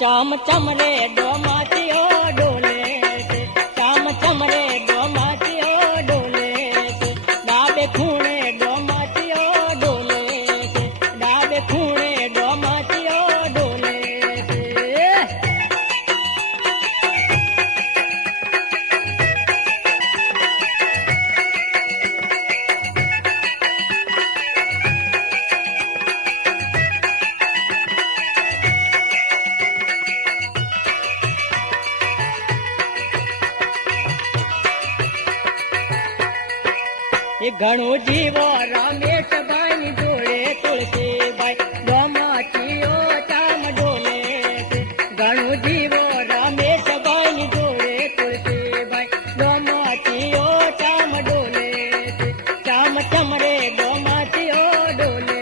ચામ ચમ રે ડોમાતીઓ ડોલે છે, ચામ ચમ રે ડોમાતીઓ ડોલે છે, ડાબે ખૂણે ડોમાતીઓ ડોલે છે, ડાબે ખૂણે ડોમાતીઓ ડોલે છે. એ ઘણું જીવો રમેશભાઈ ની જોડે તુલસીભાઈ ડોમાતીઓ ચામ ડોલે છે, ઘણું જીવો રમેશભાઈ ની જોડે તુલસીભાઈ ડોમાતીઓ ચામ ડોલે છે, ચામ ચમ રે ડોમાતીઓ ડોલે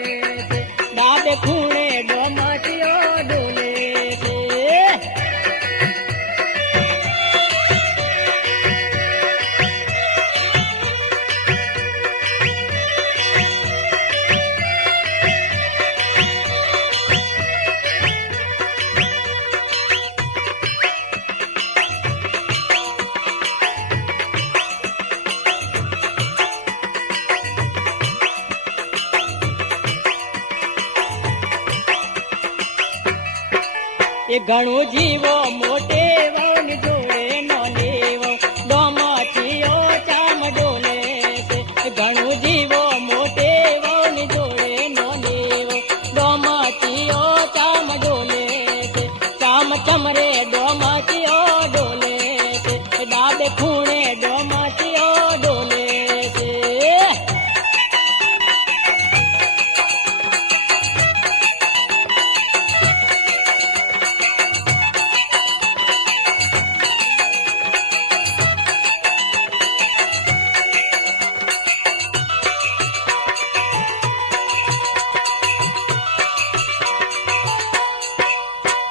છે, ડાબે ખૂણે ડોમાતીઓ ડોલે છે. એ ઘણું જીવો મોટે વહુની જોડે નાની વહુ ડોમાતીઓ ચામ ડોલે છે, ઘણું જીવો મોટે વહુની જોડે નાની વહુ ડોમાતીઓ ચામ ડોલે છે, ચામ ચમ રે ડોમાતીઓ ડોલે છે, ડાબે ખૂણે ડોમાતીઓ ડોલે છે.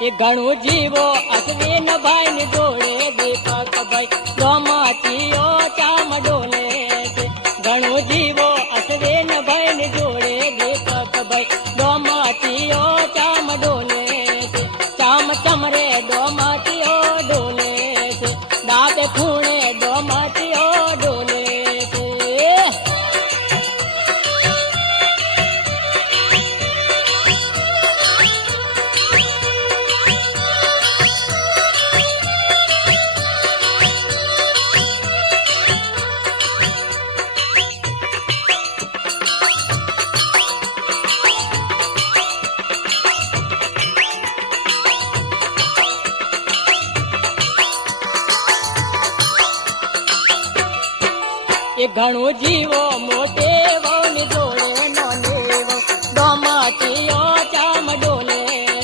એ ઘણું જીવો અશ્વિન ભાઈ ની જોડે દીપકભાઈ ડોમાતીઓ ચામ ડોલે છે, ઘણું જીવો અશ્વિન ભાઈ ની જોડે દીપકભાઈ ડોમાતીઓ ચામ ડોલે છે, ચામ ચમ રે ડોમાતીઓ ડોલે છે, ડાબે ખૂણે ડોમાતીઓ ડોલે છે. એ ઘણું જીવો મોટે વહુની જોડે નાની વહુ ડોમાતીઓ ચામ ડોલે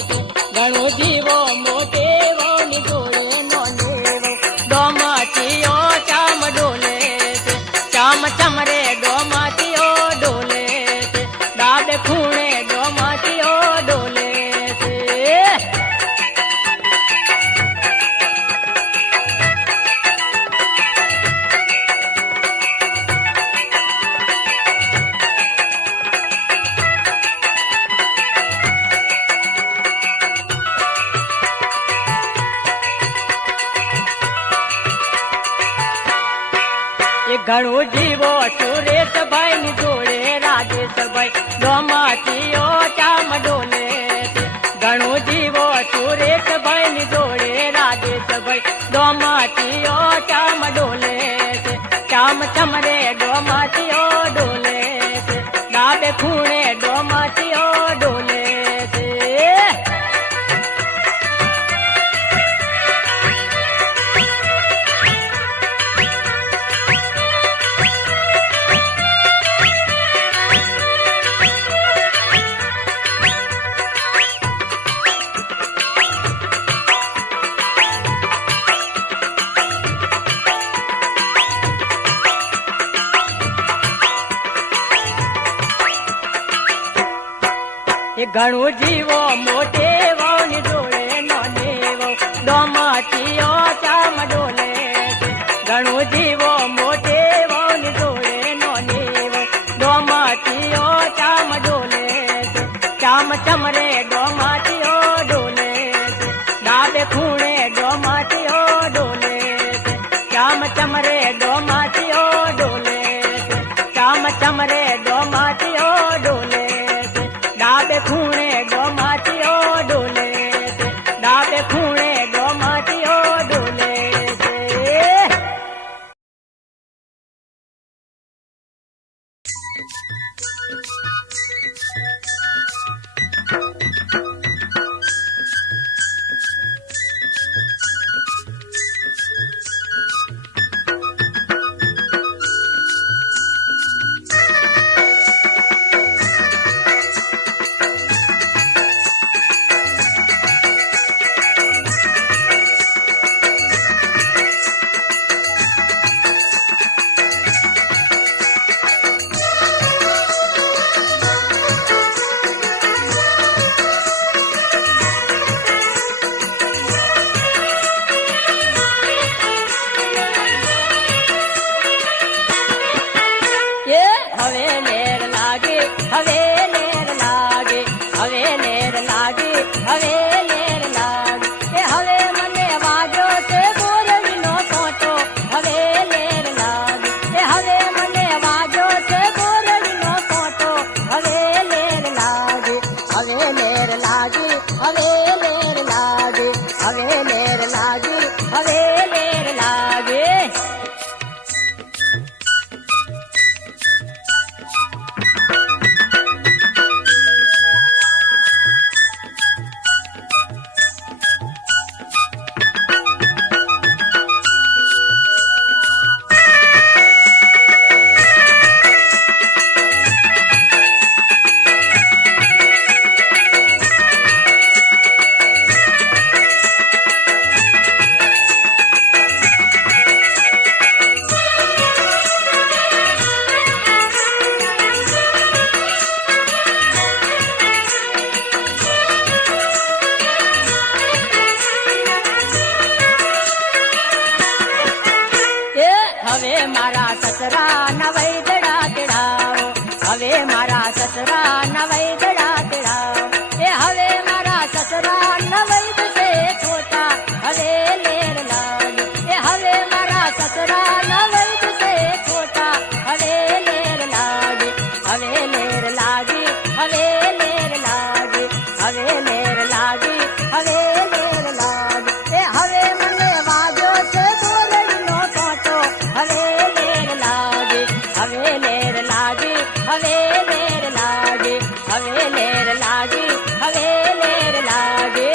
છે, ઘણું જીવો મોટે વહુની જોડે નાની વહુ ડોમાતીઓ ચામ ડોલે છે, ચામ ચમ રે ડોમાતીઓ ડોલે છે, ડાબે ખૂણે ડોમાતીઓ ડોલે છે. એ ઘણું જીવો સુરેશભાઈ ની જોડે રાજેશભાઈ ડોમાતીઓ ચામ ડોલે છે, ઘણું જીવો સુરેશભાઈ ની જોડે રાજેશભાઈ ડોમાતીઓ ચામ ડોલે છે, ચામ ચમ રે ડોમાતીઓ ડોલે છે, ડાબે ખૂણે ડોમાતીઓ ડોલે છે. એ ઘણું જીવો મોટે વહુની જોડે નાની વહુ ડોમાતીઓ ચામ ડોલે છે, ઘણું જીવો મોટે વહુની જોડે નાની વહુ ડોમાતીઓ ચામ ડોલે છે, ચામ ચમ રે ડોમાતીઓ ડોલે છે, હવે લેર લાગે. હવે મારા સસરા નવઈ દડા તેડાવો. હવે મારા સસરા નવઈ દડા તેડાવો. એ હવે મારા સસરા નવઈ દસે ખોટા હવે લેર લાગે. એ હવે મારા સસરા નવઈ દસે ખોટા હવે લેર લાગે. હવે લેર લાગી હવે લેર લાગી હવે લેર લાગી હવે લેર લાગી. એ હવે મને વાજો છે બોલડીનો કાંટો હવે લેર લાગે. હવે લેર લાગી હવે લેર લાગે હવે લેર લાગી હવે લેર લાગે.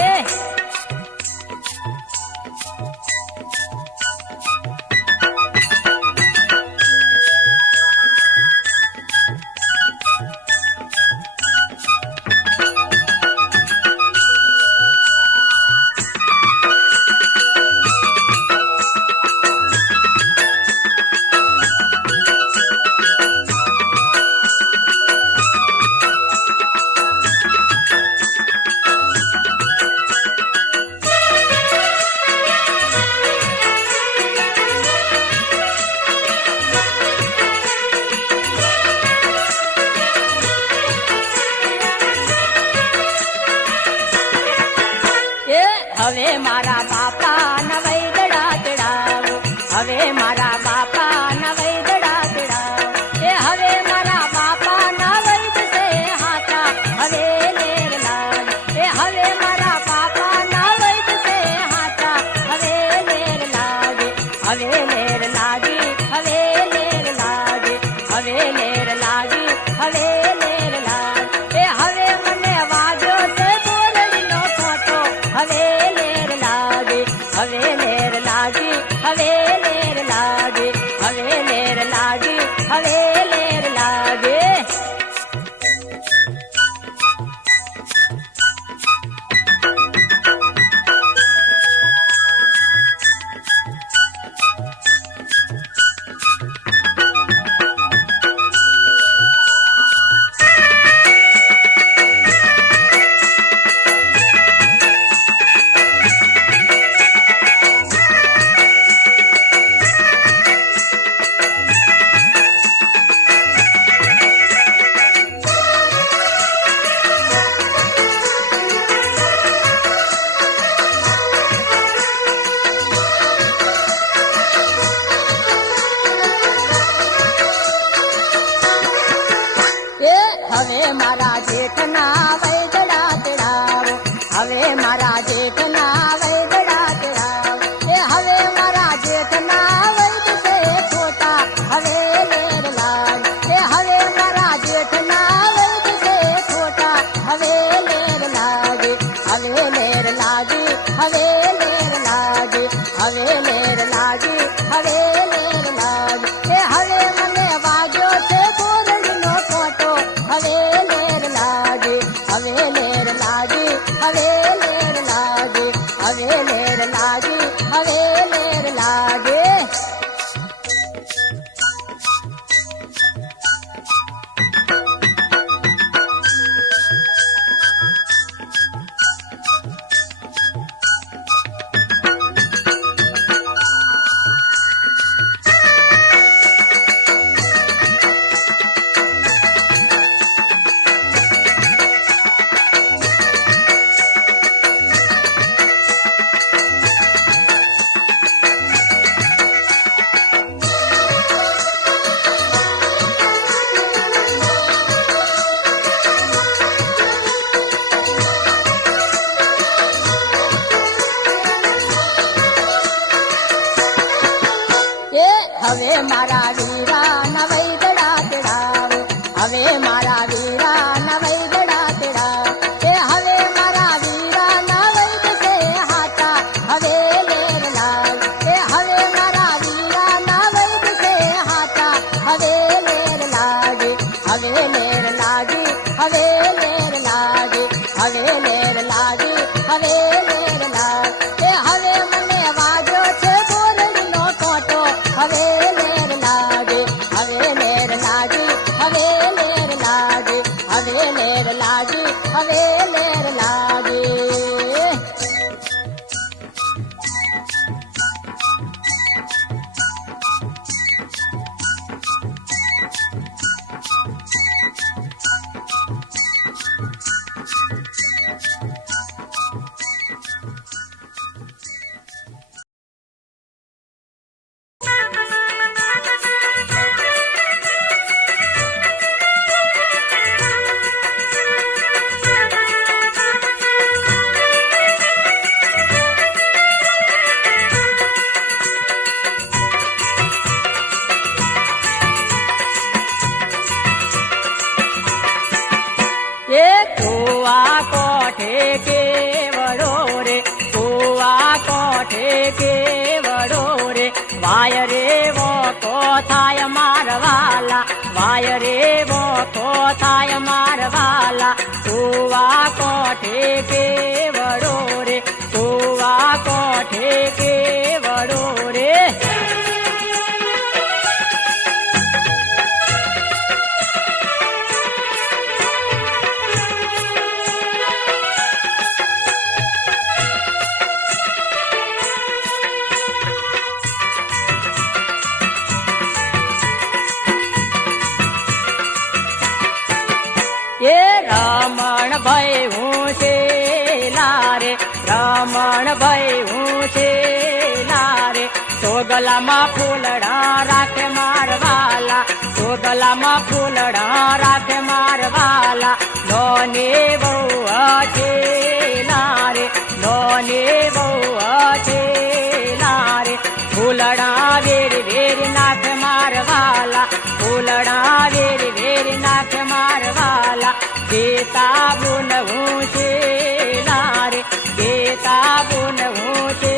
હવે મારા બાપા નવઈ દડા તેડાવો. હવે મારા બાપા નવઈ દડા તેડાવો. એ હવે મારા બાપા નવઈ દસે હાથા હવે લેર લાગે. એ હવે મારા બાપા નવઈ દસે હાથા હવે લેર લાગે. હવે લેર લાગી હવે લેર લાગે હવે લેર લાગી હવે લેર લાગે. એ હવે મને વાજો છે બોલડીનો કાંટો હવે લેર લાગે. હવે લેર લાગી હવે લેર લાગે હવે લેર લાગી હવે લેર લાગે. હવે મારા જેઠના વૈદડા તેડાવો. હવે મારા જેઠના વૈદડા તેડાવો. એ હવે મારા જેઠના વૈદ છે ખોટા હવે લેર લાગે. એ હવે મારા જેઠના વૈદ છે ખોટા હવે લેર લાગે. હવે લેર લાગી હવે લેર લાગે હવે લેર લાગી હવે લેર લાગે. એ હવે મને વાજો છે બોલડીનો કાંટો હવે લેર લાગે. હવે લેર લાગી હવે લેર લાગે હવે લેર લાગી હવે લેર લાગે. હવે મારા વીરા નવૈદડા તેડાવો હવે મારા વીરા નવૈદડા તેડાવો એ હવે મારા વીરા નવૈદ છે હાથા હવે લેર લાગ એ હવે મારા વીરા નવૈદ છે હાથા હવે લેર લાગે હવે લેર લાગે હવે લેર લાગે હવે લેર લાગે હવે લેર લાગે એ હવે મને વાગ્યો છે બોરડીનો કોટો હવે લેર લાગે હવે લેર લાગે હવે લેર લાગે હવે લેર લાગે હવે લેર લાગે કુવા કોઠે કેવડો રે કુવા કોઠે કેવડો રે વાય રે વોકો થાય મારવાલા વાય રે વોકો થાય મારવાલા કુવા કોઠે કેવડો રે કુવા કોઠે કેવડો રે એ રમણ ભાઈ હું છે લારે રમણ ભાઈ હું છે લારે સોગલામાં ફૂલડા રાખે મારવાલા સોગલામાં ફૂલડા રાખે મારવાલા લોને બહુ છે લારે લોને બહુ છે લારે ફૂલડા વેરી વેરી નાખે મારવાલા ફૂલડા વેરી વેરી નાખે મારવાલા ગીતા બુન હું છે લારે ગીતા બુન હું છે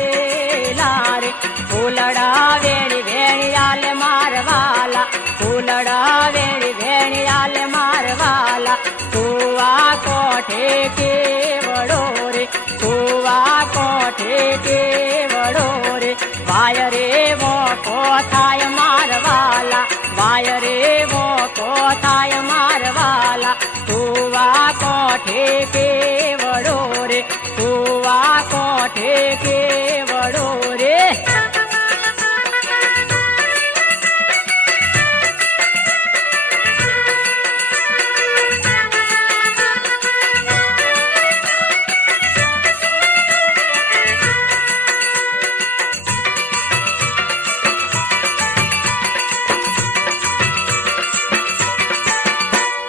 લારે ફૂલડા વેણી વેણી આલે મારવાલા ફૂલડા વેણી વેણી આલે મારવાલા કુવા કોઠે કેવડો રે કુવા કોઠે કેવડો રે વાય રે વોકો થાય મારવાલા વાય રે વોકો થાય મારવાલા કુવા કોઠે કેવડો રે કુવા કોઠે કેવડો રે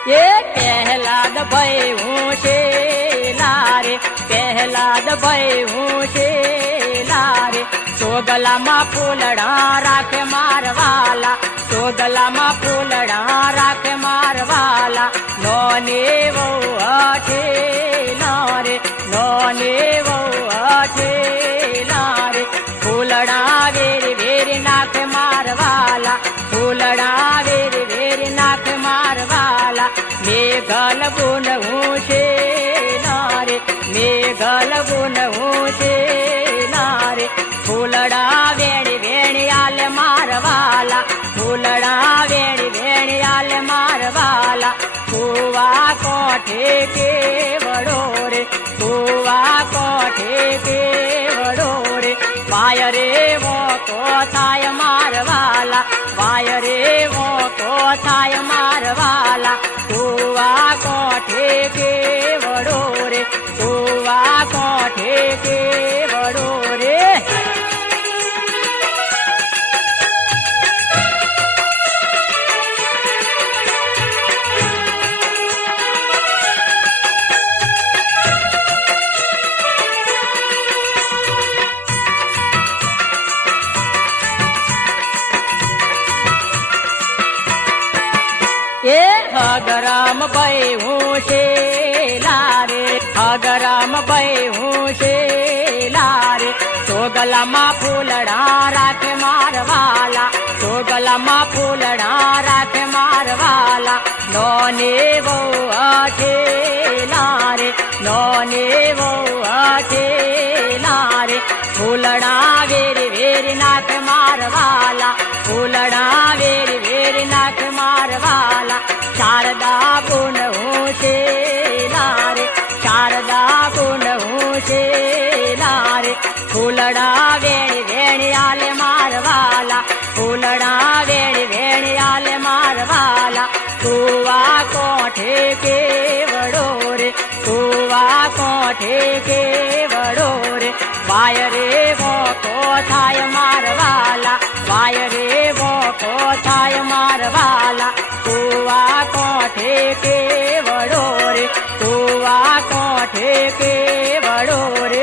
પહેલાદ ભાઈ હું છે લારે પહેલાદ ભાઈ હું છે લારે સોગલામાં ફૂલડા રાખે મારવાલા સોગલામાં ફૂલડા રાખે મારવાલા લોને બહુ છે લારે લોને બહુ છે લારે ફૂલડા વેરી વેરી નાખે મારવાલા ફૂલડા વેરી વેરી નાખે મારવાલા મેઘલ બુન હું છે લારે મેઘલ બુન હું છે લારે ફૂલડા વેણી વેણી આલે મારવાલા ફૂલડા વેણી વેણી આલે મારવાલા કુવા કોઠે કેવડો રે કુવા કોઠે કેવડો રે વાય રે વોકો થાય મારવાલા વાય રે વોકો થાય મારવાલા કુવા કોઠે કેવડો રે કુવા કોઠે કેવડો રે ભાઈ હું શેલા રે, અગરમ ભાઈ હું શેલા રે. ચોગલામાં ફૂલડા રાખે મારવાલા, ચોગલામાં ફૂલડા રાખે મારવાલા. નોને બહુ અઠેલા રે, નોને બહુ અઠેલા રે. ફૂલડા વેરી વેરી નાખ મારવાલા, ફૂલડા વેરી વેરી નાખ મારવાલા. શારદા ગુણ હું શેલા રે, શારદા ગુણ હું શેલા રે. ફૂલડા વેણી વેણી આલે મારવાલા, ફૂલડા વેણી વેણી આલે મારવાલા. કુવા કોઠે કેવડો રે, કુવા કોઠે કેવડો રે. વાય રે વોકો થાય મારવાલા, વાય રે વોકો થાય મારવાલા. કુવા કોઠે કેવડો રે, કુવા કોઠે કેવડો રે.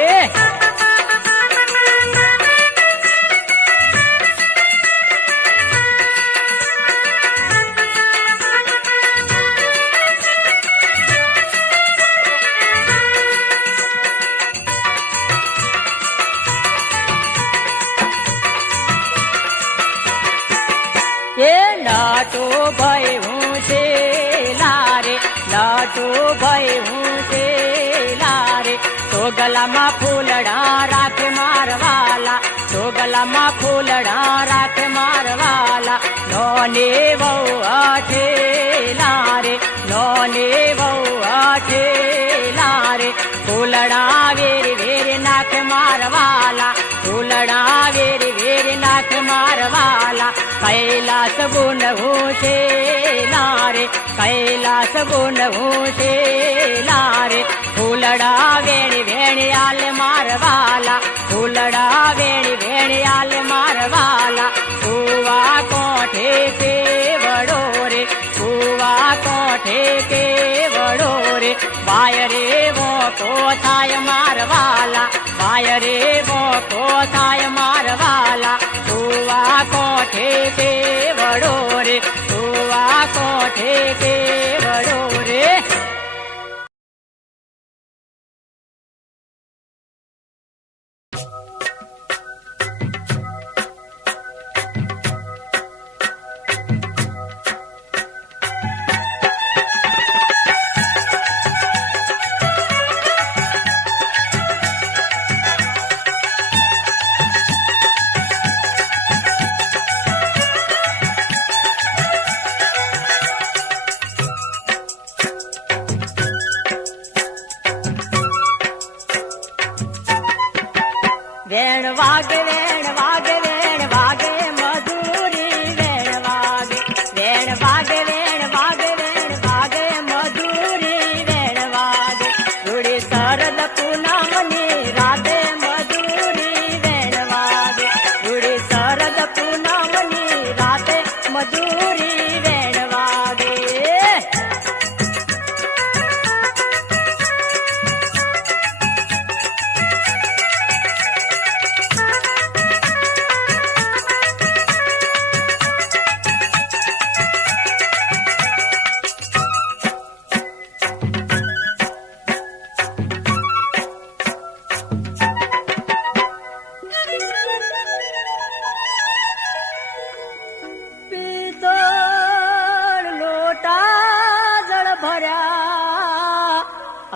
લાટો ભાઈ હું શેલા રે, લાટો ભાઈ હું શેલા રે. ચોગલામાં ફૂલડા રાખે મારવાલા, ચોગલામાં ફૂલડા રાખે મારવાલા. નોને બહુ અઠેલા રે, નોને બહુ અઠેલા રે. ફૂલડા વેરી વેરી નાખ મારવાલા, ફૂલડા વેરી વેરી નાખ મારવાલા. કૈલાસ ગુણ હું શેલા રે, કૈલાસ ગુણ હું શેલા રે. ફૂલડા વેણી વેણી આલે મારવાલા, ફૂલડા વેણી વેણી આલે મારવાલા. કુવા કોઠે કેવડો રે, કુવા કોઠે કેવડો રે. વાય રે વોકો થાય મારવાલા, વાય રે વોકો થાય મારવાલા. કુવા કોઠે કેવડો રે, કુવા કોઠે કેવડો રે. વેણ વાગે વેણ વાગે વેણ વાગે મધુરી વેણ વાગે, વેણ વાગે વેણ વાગે વેણ વાગે મધુરી વેણ વાગે. રૂડી શરદ પૂનમની રાતે મધુરી વેણ વાગે, રૂડી શરદ પૂનમની રાતે મધુરી વેણ વાગે.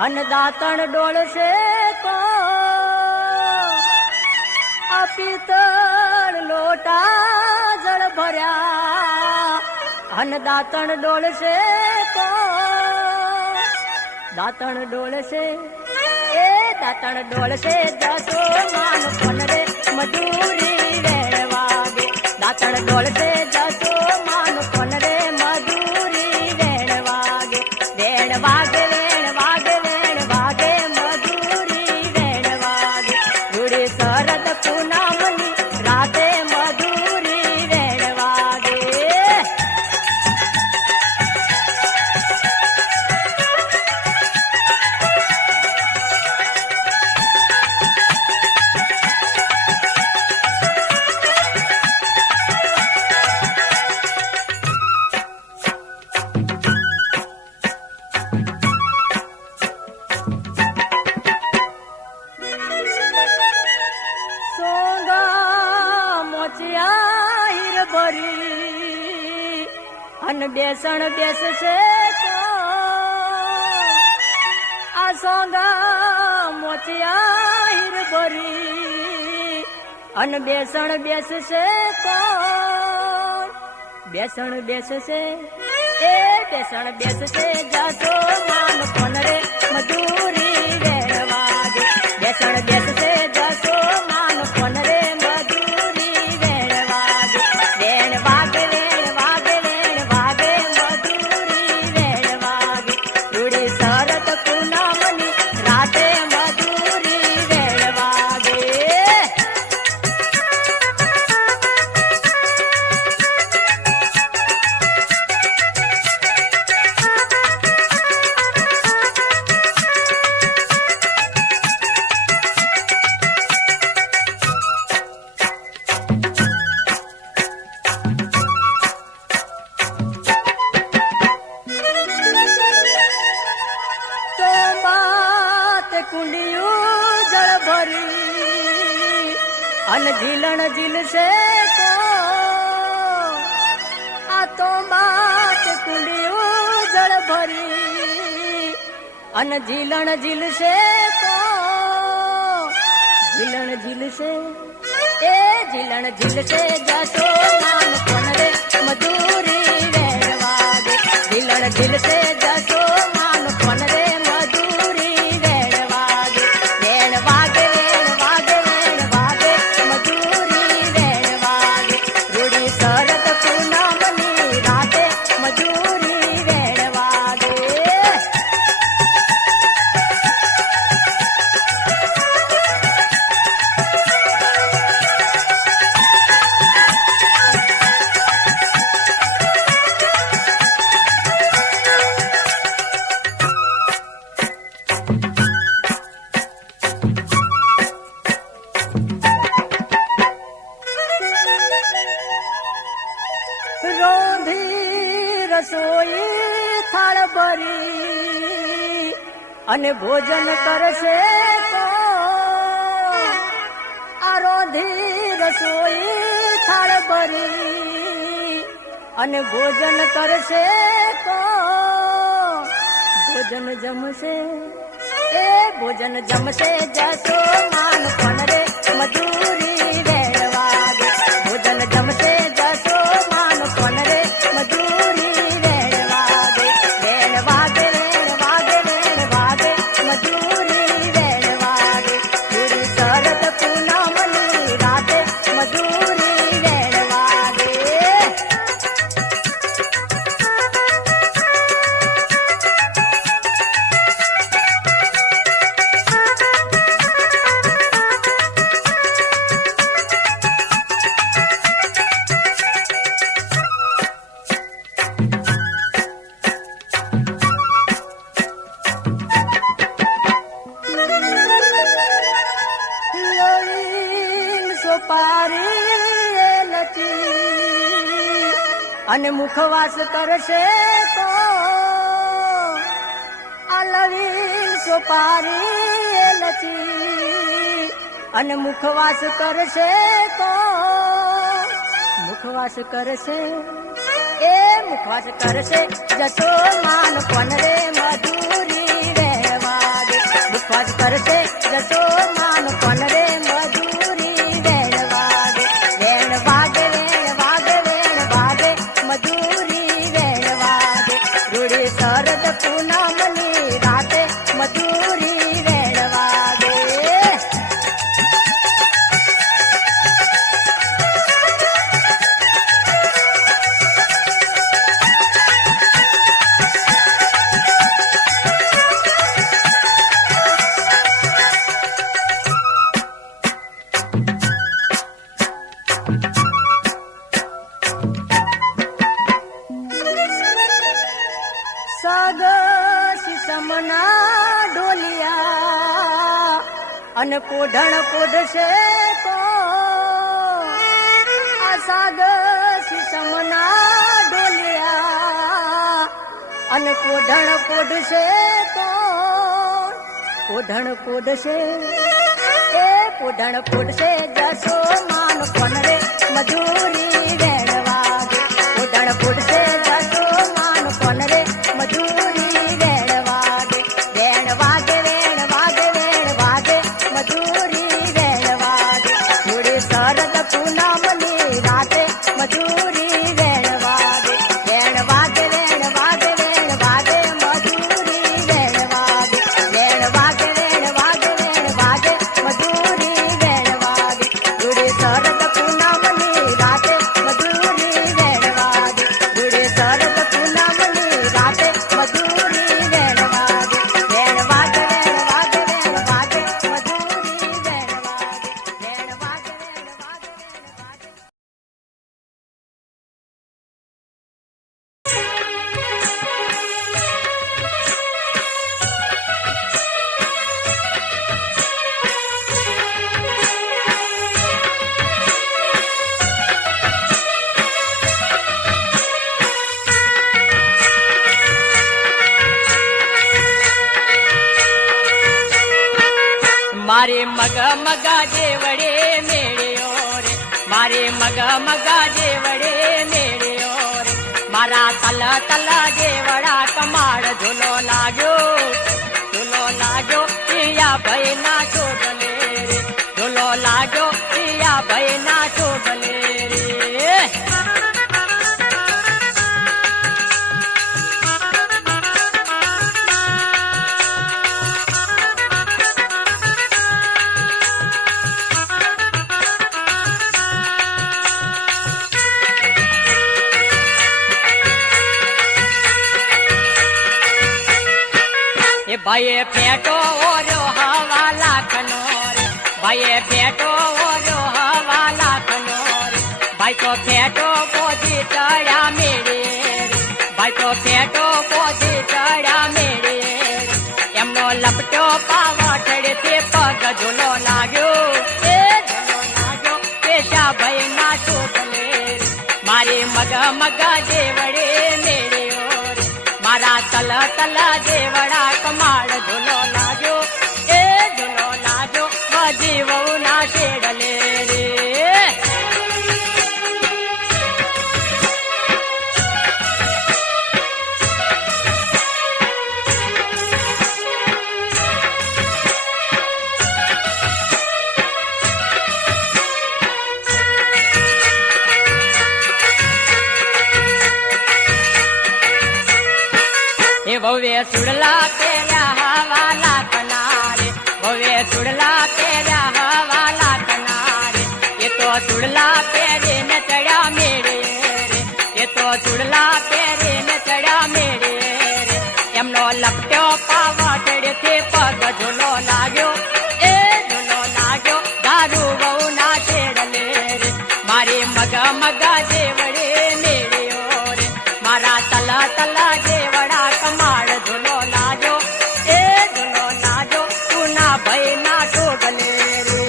અન્નદાતણ ડોળશે કો આ પિત્તળ લોટા જળ ભર્યા. અન્નદાતણ ડોળશે કો દાતણ ડોળશે, એ દાતણ ડોળશે. દસો માન કોન રે મધુરી વેણ વાગે, દાતણ ડોળશે. દસો માન કોન રે મધુરી વેણ વાગે, વેણ વાગે વેણ વાગે વેણ વાગે મધુરી વેણ વાગે. રૂડી શરદ પૂનમની રાતે મધુરી વેણ વાગે. મોચિયા હીર ભરી અને બેસણ બેસશે તો આ સોંગા મોચિયા હીર ભરી અને બેસણ બેસશે તો બેસણ બેસશે એ બેસણ બેસશે જાતો માન કોન રે મજૂરી વેણવાગે બેસણ બેસશે જાતો માન કોન રે મજૂરી વેણવાગે વેણવાગે વેણવાગે વેણવાગે મજૂરી વેણવાગે રૂડી શરત પૂનમની રાતે મજૂરી વેણવાગે કુંડિયું જળ ભરી અને ઝીલણ ઝીલશે તો આ તો માત કુંડિયું જળ ભરી અને ઝીલણ ઝીલશે તો ઝીલણ ઝીલશે એ ઝીલણ ઝીલશે જશો માન કોન રે મજૂરી વેણવાગે ઝીલણ ઝીલશે જશો માન કોન રે રોંધી રસોઈ થાળ ભરી અને ભોજન કરશે તો આ રોંધી રસોઈ થાળ ભરી અને ભોજન કરશે તો ભોજન જમશે એ ભોજન જમશે જશો માન કોન રે મજૂરી વેણવાગે ભોજન જમશે જશો માન કોન રે મજૂરી વેણવાગે વેણવાગે વેણવાગે વેણવાગે મજૂરી વેણવાગે પૂરી શરત પૂનમની રાતે મજૂરી વેણવાગે સોપારી લચી અને મુખવાસ કરશે તો આ લવીલ સોપારી લચી અને મુખવાસ કરશે તો મુખવાસ કરશે એ મુખવાસ કરશે જશો માન કોન રે મજૂરી વેણવાગે મુખવાસ કરશે જશો માન કોન રે મજૂરી વેણવાગે વેણવાગે વેણવાગે વેણવાગે મજૂરી વેણવાગે રૂડી શરદ પૂનમની રાતે મજૂરી વેણવાગે સમના ઢોલિયા અને કોઢણ કોઢશે તો આ સાગર સમના ઢોલિયા અને કોઢણ કોઢશે તો કોઢણ કોઢશે એ ઉઢણ ફૂટશે જશો માન કોણ રે મજૂરી વેણ વાગે ઉઢણ ફૂટશે જશો માન કોણ રે મજૂરી વેણ વાગે વેણ વાગે વેણ વાગે વેણ વાગે મજૂરી વેણ વાગે જોડે શરદ પૂનમની રાતે મજૂરી વેણ વાગે વેણ વાગે વેણ વાગે વેણ વાગે મજૂરી વેણ વાગે વેણ વાગે વેણ વાગે વેણ વાગે મજૂરી વેણ વાગે જોડે શરદ પૂનમની રાતે મજૂરી વેણ વાગે જોડે શરદ પૂનમની રાતે મજૂરી વેણ વાગે વેણ વાગે વેણ વાગે વેણ વાગે મજૂરી વેણ વાગે વેણ વાગે વેણ વાગે વેણ વાગે મારે મગ મગા જેવડે મેળ્યો રે મારે મગ મગા જેવડે મેળ્યો રે મારા તલ તલ જેવડા કમાડ ઝૂલો લાગ્યો પિયા ભાઈ ના છોડલે રે ઝૂલો લાગ્યો પિયા ભાઈ ના છોડલે રે ભાઈએ ફેટો ઓર્યો હવા લાખનો રે ભાઈએ ફેટો ઓર્યો હવા લાખનો રે ભાઈ તો ફેટો પોધી ચડ્યા મેળે રે ભાઈ તો ફેટો પોધી ચડ્યા મેળે રે એમનો લપટો પાવઠડે તે પગ ઝૂલો લાગ્યો એ ઝૂલો લાગ્યો પેશા ભાઈ ના છોકલે રે મારી મગ મગ જેવડે મેળ્યો રે મારા તલ તલ જેવડા કમાડ ઝૂલો લાગ્યો એ ઝૂલો લાગ્યો બધી વહુ ના શેડલે રે ભવે સુડલા પેર્યા હવા લાખના રે ભવે સુડલા પેર્યા હવા લાખના રે એ તો સુડલા પહેરીને ચડ્યા મેળે રે એ તો સુડલા પહેરીને ચડ્યા મેળે રે એમનો લપટ્યો પાવઠડે તે પગ ઝૂલો લાગ્યો એ ઝૂલો લાગ્યો દારૂ બહુ ના છેડલે રે મારી મગ મગ જેવડે મેળ્યો રે મારા તલ તલ જેવડા કમાડ ઝૂલો લાગ્યો એ ઝૂલો લાગ્યો તું ના ભય ના છોડલે રે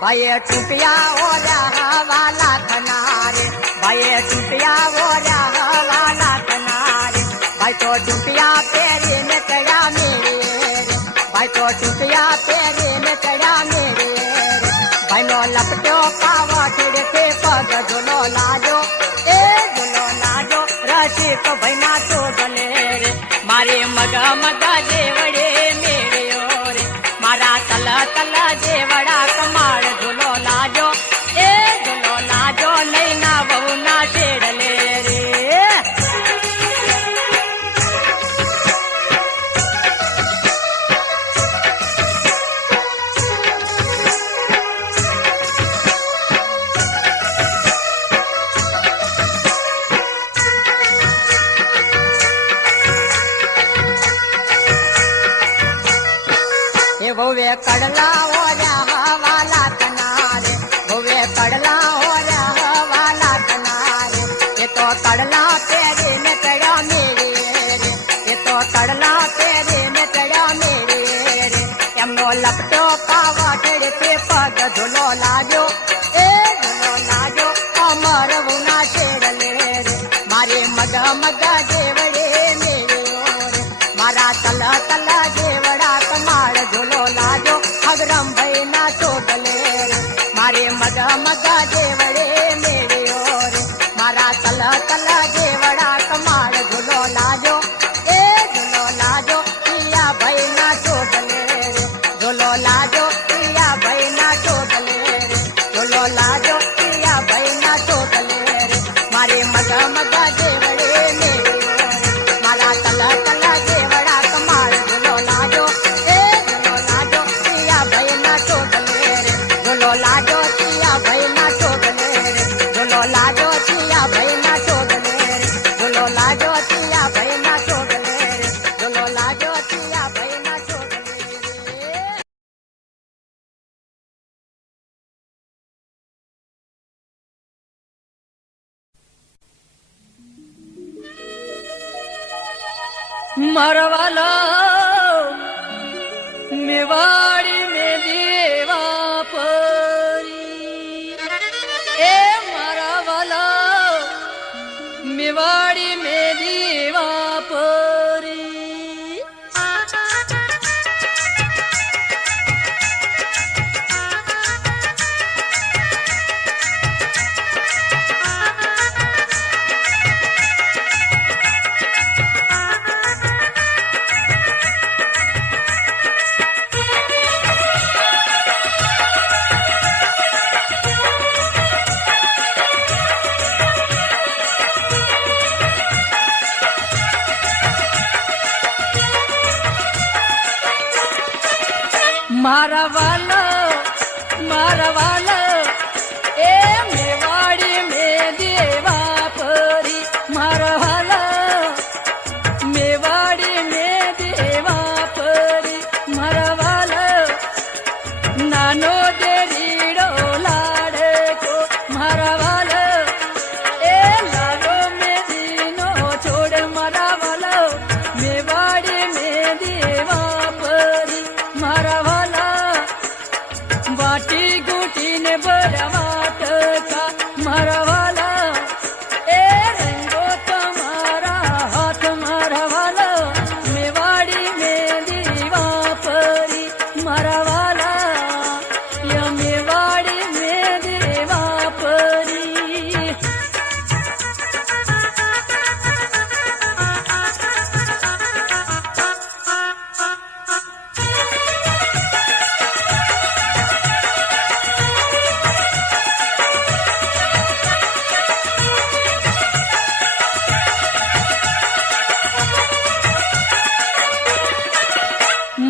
ભાઈએ ચૂંટ્યા ઓર્યા હવા લાખના રે ભાઈએ ચૂંટ્યા ઓર્યા હવા લાખના રે ભાઈ તો ચૂંટ્યા પહેરીને ચડ્યા મેળે રે ભાઈ તો ચૂંટ્યા પહેરીને ચડ્યા મેળે રે ભાઈનો લપટ્યો પાવઠડે તે પગ ઝૂલો લાગ્યો એ ઝૂલો લાગ્યો રસિક ભાઈ ના છોડલે રે મારી મગ મગ જેવડે મેળ્યો રે મારા તલ તલ જેવડા કમાડ ઝૂલો લાગ્યો એ ઝૂલો લાગ્યો નૈના બહુ ના છેડલે રે ભવે કડલા ઓર્યા હવા લાખના રે ભવે કડલા ઓર્યા હવા લાખના રે એ તો કડલા પહેરીને ચડ્યા મેળે રે એમનો લપટો પાવઠ તે પગ ઝૂલો લાગ્યો એ ઝૂલો લાગ્યો અમર ઉના શેરલે રે મારે મગ મગ દેવડે મેળ્યો રે મારા તલ તલ દેવડા તમાળ ઝૂલો લાગ્યો અગરમ ભાઈ ના ચોટલે રે મારે મગ મગ દેવડે મેળ્યો રે મારા તલ તલ દેવડા તમાળ ઝૂલો લાગ્યો એ ઝૂલો લાગ્યો પિયા ભાઈ ના ચોટલે રે ઝૂલો લાગ્યો પિયા ભાઈ ના ચોટલે રે ઝૂલો લાગ્યો પિયા ભાઈ ના ચોટલે રે મારે મગ મગ દેવડે મેળ્યો રે મારા તલ તલ દેવડા તમાળ ઝૂલો લાગ્યો એ ઝૂલો લાગ્યો પિયા ભાઈ ના ચોટલે રે ઝૂલો લાગ્યો પિયા ભાઈ ના ચોટલે રે ઝૂલો લાગ્યો પિયા ભાઈ ના ચોટલે રે ઝૂલો લાગ્યો પિયા ભાઈ ના ચોટલે રે ઝૂલો લાગ્યો પિયા ભાઈ ના ચોટલે રે मरवाला मेवाड़ी में देवा परी ए मरवाला मेवाड़ी में देवा परी मारवाला ए मेवाड़ी में देवा परी मारवाला मेवाड़ी में देवा परी मारवाला नानो दे रीड़ो लाड़े को मारवाला ए लाडो में दीनो छोड़ मारवाला मेवाड़ी में देवा परी मारवाला वाटी गुटी ने बरवाट का मरवाला ए रंगो तुम्हारा हाथ मरवाला मेवाड़ी में दीवा परी मरवाला या मेवाड़ी में देवा परी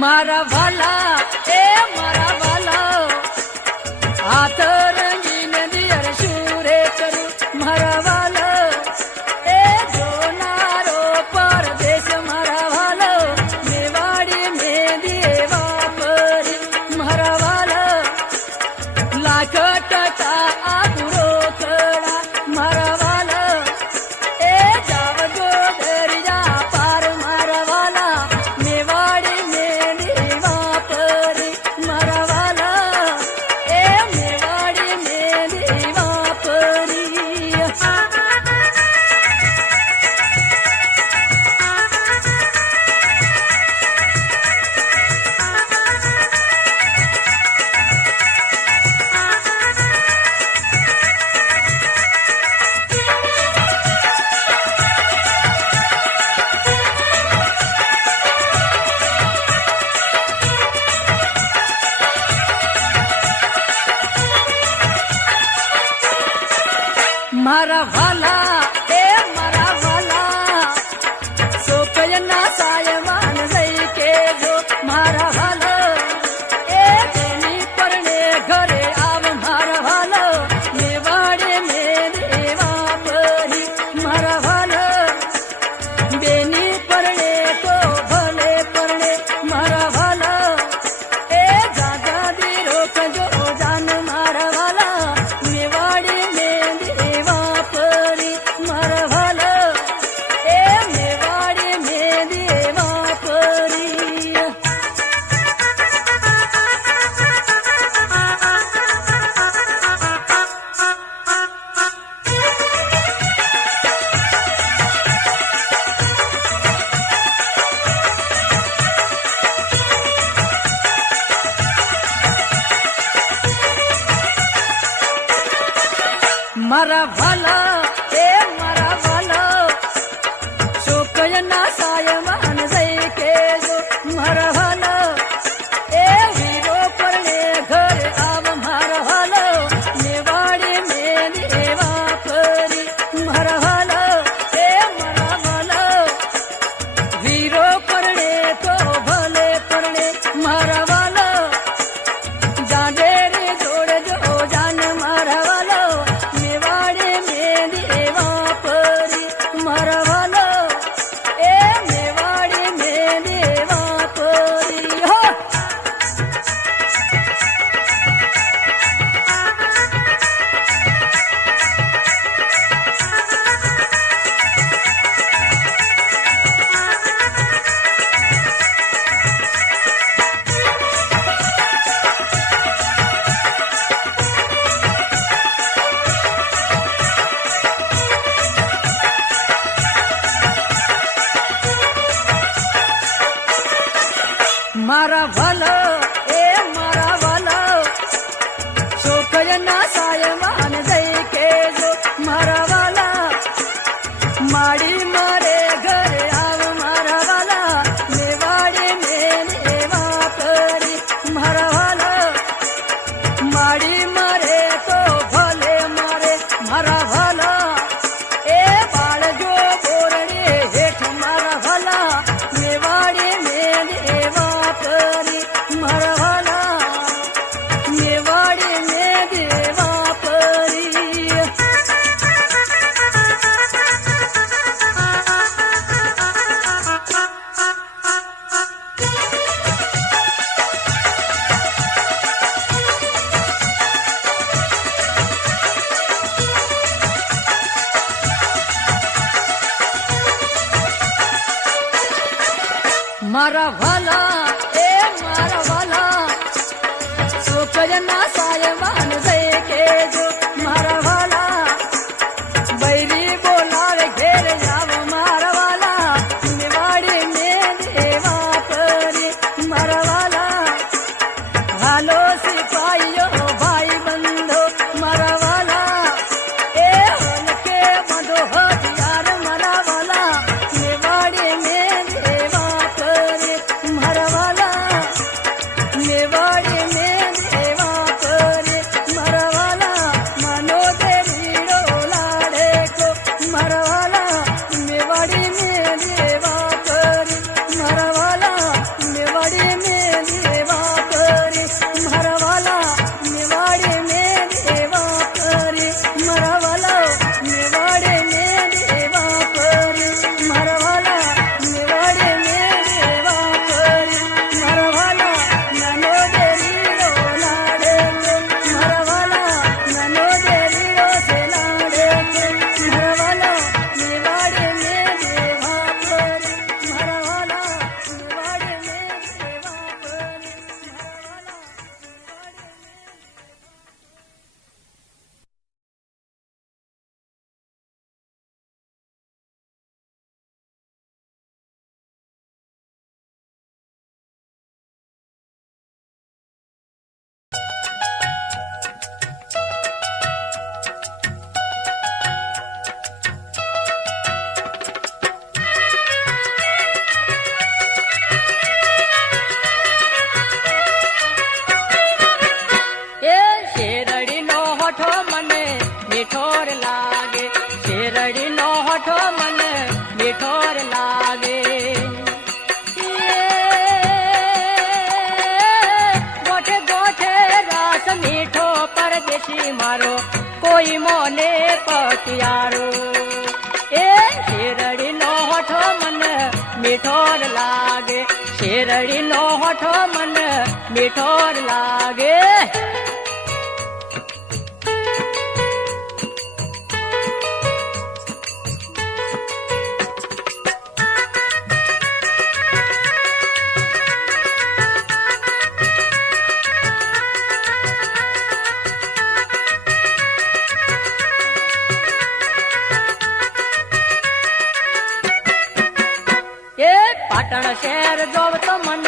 मारा वाला ए मारा वाला हाथ रंगीन दियर शूरे करू मारा वाला ए जो नारो परदेश मारा वाला मेवाड़ी में देवा परी मारा वाला लाख टका आगुरो कड़ा मारा वाला ए जाव गो दरिया पार मारा वाला मेवाड़ी में देवा परी मरवाला ए मेवाड़ी में देवा परी मारा वाला ए मारा वाला सोकयना सायमान लई के जो मारा वाला ए देनी परने घरे आव मारा वाला मेवाड़े में देवा परी मारा वाला बेनी परने तो भले परने मारा वाला ए दादा दी रोक जो जान मारा वाला मेवाड़ी में देवा परी મારા ભલા એ મારા ભલા શોકયના સાયમાન જઈ કેજો મારા ભલા એ વીરો પરણે ઘરે આવ મારા ભલા મેવાડી મેં દેવા ફરી મારા ભલા એ મારા ભલા વીરો પરણે તો ભલે પરણે મારા ભલા જાડે રે જોડજો જાન મારા ભલા મેવાડી મેં દેવા ફરી મારા ભલા એ મેવાડી મેં દેવા ફરી હો મારા ભલા એ મારા ભલા છોકરના સાયમાન જઈ કેજો મારા વાલા માડી મારે ઘરે આવ મારા વાલા મેવાડી મેં એવા કરી મારા વાલા માડી મારે તો ભલે મારે મારા ભલા એ બાળજો બોરડે હેઠ મારા ભલા મેવાડી મેં એવા કરી મારા ભલા મેવાડી મેં દેવા પરી મારા ભલા એ મારા ભલા છોકરના સાયમાન જઈ કેજો મારા ભલા બૈરી બોલાવે ઘેર જાવ મારા વાલા મેવાડી મેં દેવા કરી મારા વાલા હાલો સિપાહીઓ ભાઈ બંધો મારા વાલા એ હલકે બંધો હથિયાર મારા વાલા મેવાડી મેં દેવા કરી મારા વાલા મેવાડી મેં દેવા કરી મારા વાલા માનો દે રીડો લાડે કો મારા વાલા મેવાડી મેં દેવા કરી મારા વાલા મેવાડી મેં દેવા કરી મારા વાલા મેવાડી મેં દેવા કરી મારા વાલા મેવાડી મેં દેવા કરી મારા વાલા મેવાડી મેં દેવા કરી મારા વાલા નાનો દે રીડો લાડે કો મારા વાલા નાનો દે રીડો સે લાડે કો મારા વાલા મેવાડી મેં દેવા કરી મારા વાલા મેવાડી મેં દેવા કરી મારા વાલા એ શેરડીનો હોઠો મને મીઠોર લાગે શેરડીનો હોઠો મને મીઠોર લાગે ગોઠે ગોઠે રસ મીઠો પરદેશી મારો કોઈ મોને પતિયારો એ શેરડીનો હોઠો મને મીઠોર લાગે શેરડીનો હોઠો મને મીઠોર લાગે પાટણ શહેર જોવ તો મન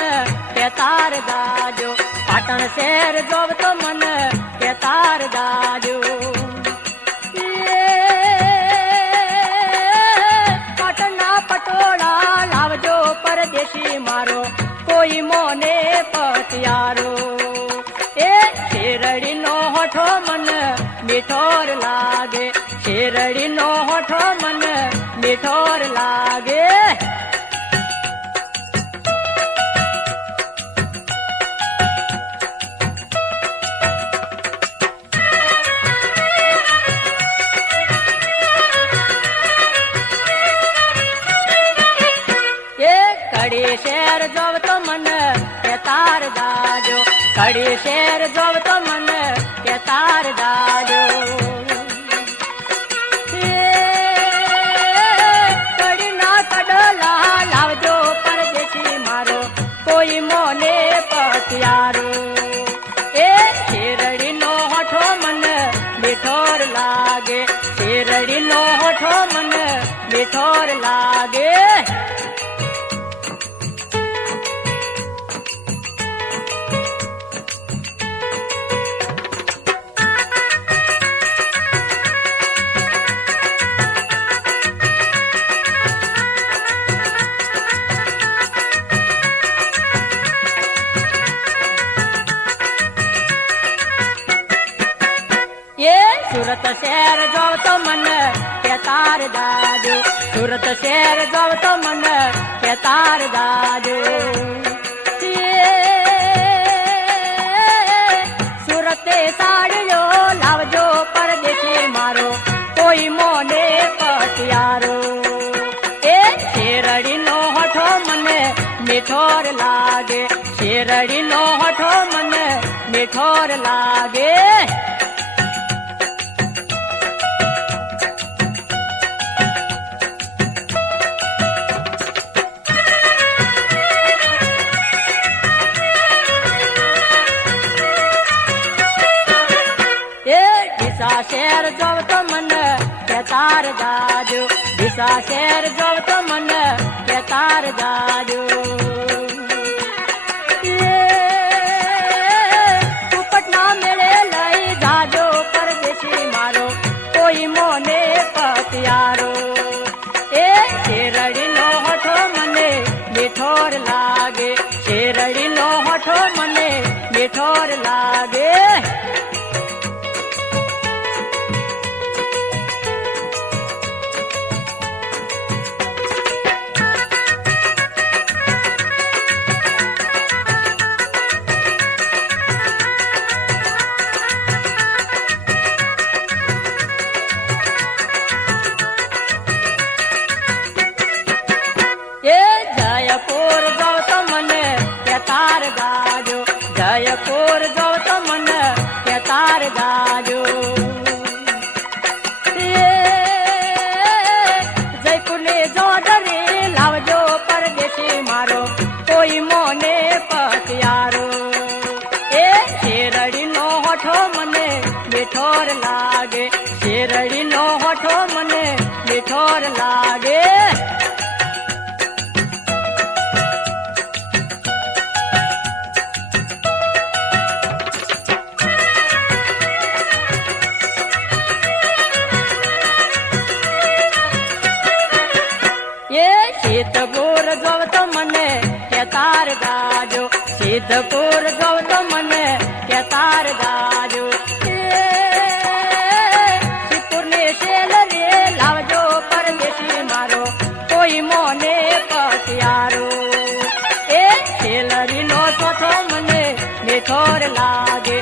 કે તાર દાજો પાટણ શહેર જોવ તો મન કે તાર દાજો એ શેરડી નો હોઠો મને મીઠોર લાગે. કડી શેર જોવ તો મને કે તાર દાજો, કડી શેર જોવ તો મને કે તાર દાજો. કડી ના કડલા લાવજો પરદેશી મારો કોઈ મોને પતિયારો. એ શેરડી નો હોઠો મને મીઠોર લાગે, શેરડી નો હોઠો મને મીઠોર લાગે. સુરત શહેર જોવ તો મને કે તાર દાજો, સુરત શહેર જોવ તો મને કે તાર દાજો. સુરતે સાડીઓ લાવજો પરદેશી મારો કોઈ મોને પતિયારો. એ શેરડી નો હોઠો મને મીઠોર લાગે, શેરડી નો હોઠો મને મીઠોર લાગે. દિશા શેર જોવ તો મને કે તાર દાજો, દિશા શેર જોવ તો મને કે તાર દાજો. ઉપટના મેળે લઈ જાજો પરદેશી મારો કોઈ મોને પતિયારો. એ શેરડી નો હોઠો મને મીઠોર લાગે, શેરડી નો હોઠો મને મીઠોર લાગે. જયપુર જાવ તો મને કે તાર દાજો, જયપુર જાવ તો મને કે તાર દાજો. જયપુર ને જોડરી લાવજો પરદેશી મારો કોઈ મોને પતિયારો. એ શેરડી નો હોઠો મને મીઠોર લાગે, શેરડી નો હોઠો મને મીઠોર લાગે. સિદ્ધપુર જોવ તો મને કે તાર દાજો, સિદ્ધપુર જોવ તો મને કે તાર દાજો. સિદ્ધપુર ને શેલ રે લાવજો પરદેશી મારો કોઈ મોને પતિયારો. એ શેલરી નો ચોથો મને મીઠોર લાગે,